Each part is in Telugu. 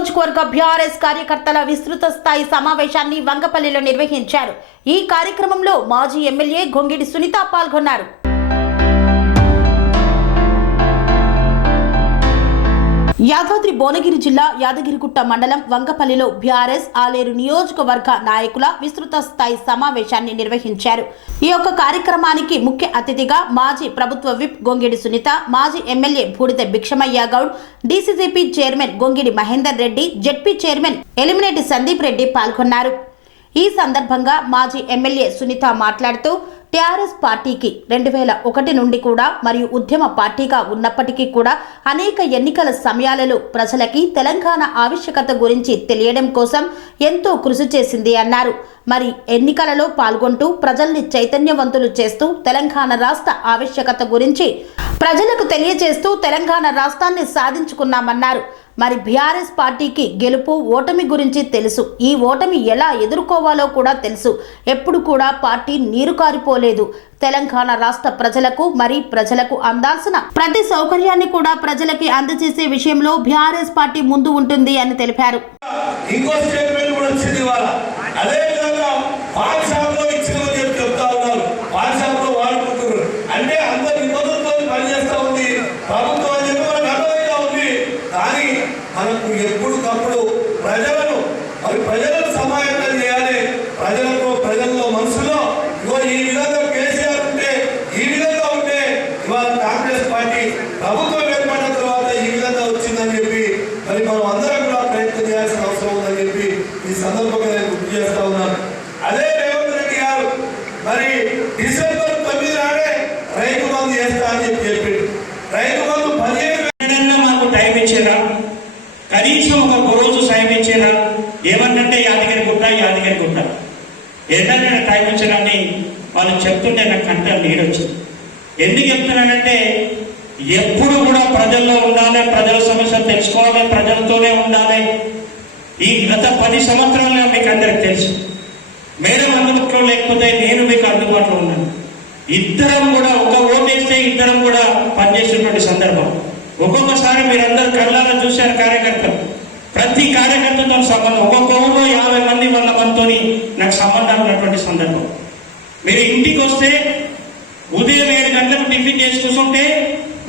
నియోజకవర్గ బీఆర్ఎస్ కార్యకర్తల విస్తృత స్థాయి సమావేశాన్ని వంగపల్లిలో నిర్వహించారు. ఈ కార్యక్రమంలో మాజీ ఎమ్మెల్యే గొంగిడి సునీత పాల్గొన్నారు. యాదాద్రి భువనగిరి జిల్లా యాదగిరిగుట్ట మండలం వంగపల్లిలో బీఆర్ఎస్ ఆలేరు నియోజకవర్గ నాయకుల విస్తృత స్థాయి సమావేశాన్ని నిర్వహించారు. ఈ యొక్క కార్యక్రమానికి ముఖ్య అతిథిగా మాజీ ప్రభుత్వ విప్ గొంగిడి సునీత, మాజీ ఎమ్మెల్యే బూడిద Bhikshamaiah Goud, DCCP chairman Gongidi Mahender Reddy, ZP chairman Elimineti Sandeep Reddy పాల్గొన్నారు. ఈ సందర్భంగా మాజీ ఎమ్మెల్యే సునీత మాట్లాడుతూ టీఆర్ఎస్ పార్టీకి 2001 నుండి కూడా మరియు ఉద్యమ పార్టీగా ఉన్నప్పటికీ కూడా అనేక ఎన్నికల సమయాలలో ప్రజలకి తెలంగాణ ఆవశ్యకత గురించి తెలియడం కోసం ఎంతో కృషి చేసింది అన్నారు. మరి ఎన్నికలలో పాల్గొంటూ ప్రజల్ని చైతన్యవంతులు చేస్తూ తెలంగాణ రాష్ట్ర ఆవశ్యకత గురించి ప్రజలకు తెలియజేస్తూ తెలంగాణ రాష్ట్రాన్ని సాధించుకున్నామన్నారు. మరి బీఆర్ఎస్ పార్టీకి గెలుపు ఓటమి గురించి తెలుసు. ఈ ఓటమి ఎలా ఎదుర్కోవాలో కూడా తెలుసు. ఎప్పుడు కూడా పార్టీ నీరు కారిపోలేదు. తెలంగాణ రాష్ట్ర ప్రజలకు ప్రజలకు అందాల్సిన ప్రతి సౌకర్యాన్ని కూడా ప్రజలకి అందజేసే విషయంలో బీఆర్ఎస్ పార్టీ ముందు ఉంటుంది అని తెలిపారు. మనకు ఎప్పటికప్పుడు ప్రజలను సమాయత్తం చేయాలి. ప్రజల్లో మనసులో ఈ విధంగా కేసీఆర్ ఉంటే ఈ విధంగా ఉంటే ఇవాళ కాంగ్రెస్ పార్టీ ప్రభుత్వం ఏర్పడిన తర్వాత ఈ విధంగా వచ్చిందని చెప్పి మరి మనం అందరం కూడా ప్రయత్నం చేయాల్సిన అవసరం ఉందని చెప్పి ఈ సందర్భంగా నేను గుర్తు చేస్తా ఉన్నాను. అదే రేవంత్ రెడ్డి గారు మరి డిసెంబర్ 9 నాడే రైతు బంధు చేస్తా అని చెప్పి రైతు బంధు 15 మాకు టైం ఇచ్చారా, కనీసం ఒక రోజు సాయం ఇచ్చారా? ఏమన్నంటే యాదగిరిగుట్ట ఏదైనా టైం ఇచ్చారని వాళ్ళు చెప్తుంటే నాకు కంట నీడొచ్చింది. ఎందుకు చెప్తున్నానంటే ఎప్పుడు కూడా ప్రజల్లో ఉండాలి, ప్రజల సమస్యలు తెలుసుకోవాలి, ప్రజలతోనే ఉండాలి. ఈ గత 10 సంవత్సరాలుగా మీకు అందరికి తెలుసు. మేడం అందుబాటులో లేకపోతే నేను మీకు అందుబాటులో ఉన్నాను. ఇద్దరం కూడా ఒక ఓటేస్తే ఇద్దరం కూడా పనిచేసేటువంటి సందర్భం. ఒక్కొక్కసారి మీరందరూ కళ్ళారా చూశారు కార్యకర్తలు. ప్రతి కార్యకర్తతో సంబంధం, ఒక్కొక్క ఊళ్ళో 50 మంది 100 మందితో నాకు సంబంధాలు ఉన్నటువంటి సందర్భం. మీరు ఇంటికి వస్తే ఉదయం 7 గంటలకు టిఫిన్ చేసి కూర్చుంటే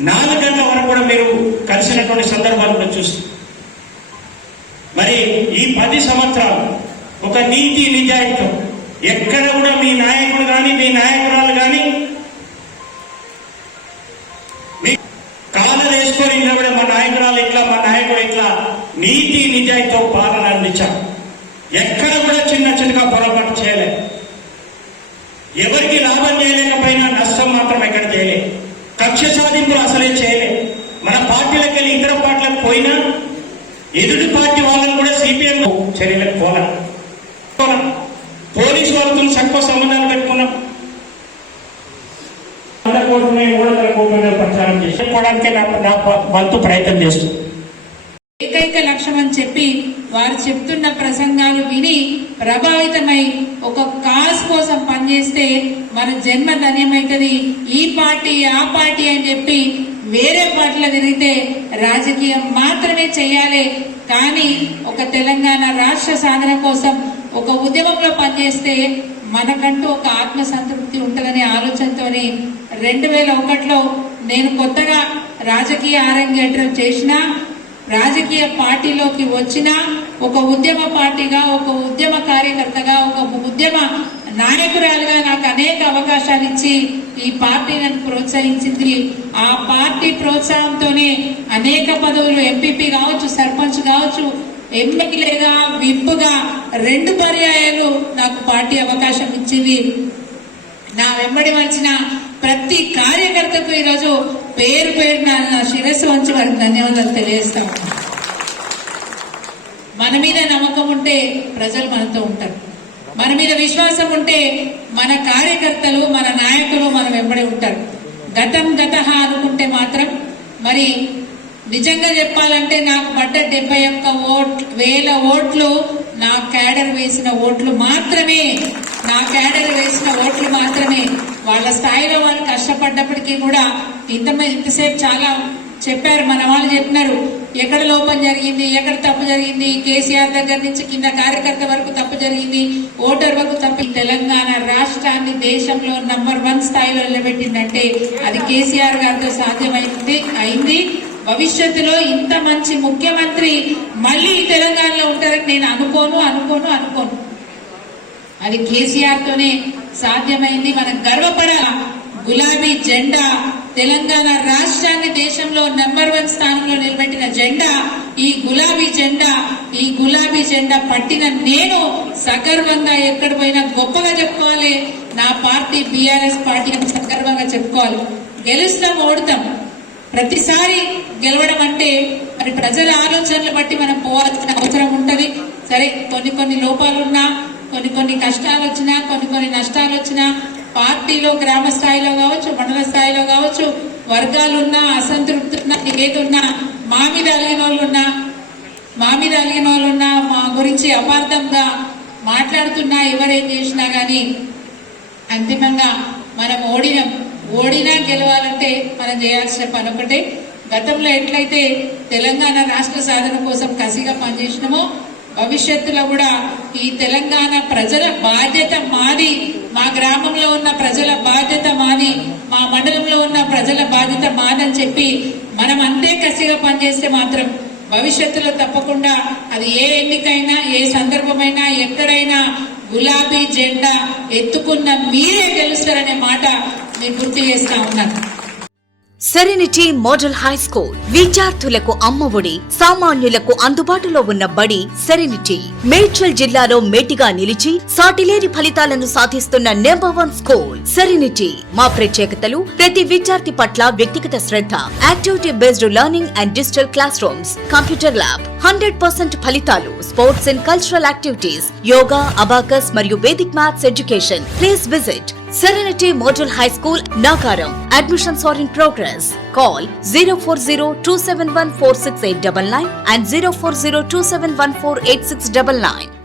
4 గంటల వరకు కూడా మీరు కలిసినటువంటి సందర్భాలు కూడా చూస్తాం. మరి ఈ 10 సంవత్సరాలు ఒక నీతి నిజాయితీ ఎక్కడ కూడా మీ నాయకుడు కానీ మీ నాయకురాలు కానీ కాళ్ళు వేసుకొని కూడా మా నాయకురాలు ఇట్లా మా నాయకుడు ఇట్లా నీతి నిజాయితీతో పాలన అందించారు. ఎక్కడ కూడా చిన్నగా పొరపాటు చేయలేదు. ఎవరికి లాభం చేయలేకపోయినా నష్టం మాత్రం ఎక్కడ చేయలేదు. కక్ష సాధింపులు అసలే చేయలేదు. మన పార్టీలకు వెళ్ళి ఇతర పార్టీలకు పోయినా ఎదుటి పార్టీ వాళ్ళని కూడా సిపిఎం చర్యలకు పోలా. పోలీసు వాళ్ళతో తక్కువ సంబంధాలు పెట్టుకున్నాం. ప్రచారం చేసుకోవడానికి నా వంతు ప్రయత్నం చేస్తుంది. ఏకైక లక్ష్యం అని చెప్పి వారు చెప్తున్న ప్రసంగాలు విని ప్రభావితమై ఒక కాజ్ కోసం పనిచేస్తే మన జన్మ ధన్యమైతుంది. ఈ పార్టీ ఆ పార్టీ అని చెప్పి వేరే పార్టీలో తిరిగితే రాజకీయం మాత్రమే చేయాలి. కానీ ఒక తెలంగాణ రాష్ట్ర సాధన కోసం ఒక ఉద్యమంలో పనిచేస్తే మనకంటూ ఒక ఆత్మసంతృప్తి ఉంటుందనే ఆలోచనతోని 2001లో నేను కొత్తగా రాజకీయ అరంగేట్రం చేసిన, రాజకీయ పార్టీలోకి వచ్చిన, ఒక ఉద్యమ పార్టీగా, ఒక ఉద్యమ కార్యకర్తగా, ఒక ఉద్యమ నాయకురాలుగా నాకు అనేక అవకాశాలు ఇచ్చి ఈ పార్టీ నన్ను ప్రోత్సహించింది. ఆ పార్టీ ప్రోత్సాహంతోనే అనేక పదవులు ఎంపీపీ కావచ్చు, సర్పంచ్ కావచ్చు, ఎమ్మెల్యేగా, విప్పుగా 2 పర్యాయాలు నాకు పార్టీ అవకాశం ఇచ్చింది. నా వెంబడి వచ్చిన ప్రతి కార్యకర్తకు ఈరోజు పేరు పేరున నా శిరస్సు వంచి వారికి ధన్యవాదాలు తెలియజేస్తాం. మన మీద నమ్మకం ఉంటే ప్రజలు మనతో ఉంటారు. మన మీద విశ్వాసం ఉంటే మన కార్యకర్తలు, మన నాయకులు మన వెంబడి ఉంటారు. గతం గతహ అనుకుంటే మాత్రం మరి నిజంగా చెప్పాలంటే నాకు పడ్డ 71,000 ఓట్లు నా క్యాడర్ వేసిన ఓట్లు మాత్రమే. వాళ్ళ స్థాయిలో వాళ్ళు కష్టపడ్డప్పటికీ కూడా ఇంతసేపు చాలా చెప్పారు, మన వాళ్ళు చెప్పినారు, ఎక్కడ లోపం జరిగింది, ఎక్కడ తప్పు జరిగింది, కేసీఆర్ దగ్గర నుంచి కింద కార్యకర్త వరకు తప్పు జరిగింది, ఓటర్ వరకు తప్పు. తెలంగాణ రాష్ట్రాన్ని దేశంలో #1 స్థాయిలో నిలబెట్టిందంటే అది కేసీఆర్ గారితో అయింది. భవిష్యత్తులో ఇంత మంచి ముఖ్యమంత్రి మళ్ళీ తెలంగాణలో ఉంటారని నేను అనుకోను. అది కేసీఆర్ తోనే సాధ్యమైంది. మనం గర్వపడాల. గులాబీ జెండా తెలంగాణ రాష్ట్రాన్ని దేశంలో #1 స్థానంలో నిలబెట్టిన జెండా ఈ గులాబీ జెండా పట్టిన నేను సగర్వంగా ఎక్కడ పోయినా గొప్పగా చెప్పుకోవాలి. నా పార్టీ BRS పార్టీ అని సగర్వంగా చెప్పుకోవాలి. గెలుస్తాం, ఓడుతాం. ప్రతిసారి గెలవడం అంటే మరి ప్రజల ఆలోచనలు బట్టి మనం పోవాల్సిన అవసరం ఉంటది. సరే, కొన్ని లోపాలున్నా, కొన్ని కష్టాలు వచ్చినా, కొన్ని నష్టాలు వచ్చినా, పార్టీలో గ్రామ స్థాయిలో కావచ్చు, మండల స్థాయిలో కావచ్చు, వర్గాలున్నా, అసంతృప్తి ఉన్నా, ఏదున్నా, మా మీద అలిగిన వాళ్ళున్నా, మా గురించి అపార్థంగా మాట్లాడుతున్నా, ఎవరేం చేసినా గానీ అంతిమంగా మనం ఓడినా గెలవాలంటే మనం చేయాల్సిన పని ఒకటే. గతంలో ఎట్లయితే తెలంగాణ రాష్ట్ర సాధన కోసం కసిగా పనిచేసినామో భవిష్యత్తులో కూడా ఈ తెలంగాణ ప్రజల బాధ్యత మాది, మా గ్రామంలో ఉన్న ప్రజల బాధ్యత మాది, మా మండలంలో ఉన్న ప్రజల బాధ్యత మాదని చెప్పి మనం అంతే కసిగా పనిచేస్తే మాత్రం భవిష్యత్తులో తప్పకుండా అది ఏ ఎన్నికైనా, ఏ సందర్భమైనా, ఎక్కడైనా గులాబీ జెండా ఎత్తుకున్న మీరే గెలుస్తారనే మాట నేను గుర్తు చేస్తా ఉన్నాను. సెరెనిటీ మోడల్ హై స్కూల్ విద్యార్థులకు అమ్మఒడి, సామాన్యులకు అందుబాటులో ఉన్న బడి సెరెనిటీ. మేడ్చల్ జిల్లాలో మేటిగా నిలిచి సాటిలేని ఫలితాలను సాధిస్తున్న #1 స్కూల్ సెరెనిటీ. మా ప్రత్యేకతలు ప్రతి విద్యార్థి పట్ల వ్యక్తిగత శ్రద్ధ, activity based learning and digital classrooms, computer lab, 100% ఫలితాలు, sports and cultural activities, yoga, abacus మరియు Vedic maths education. Please visit Serenity Model High School, Nagaram. Admissions are in progress. Call 040-271-46899 and 040-271-48699.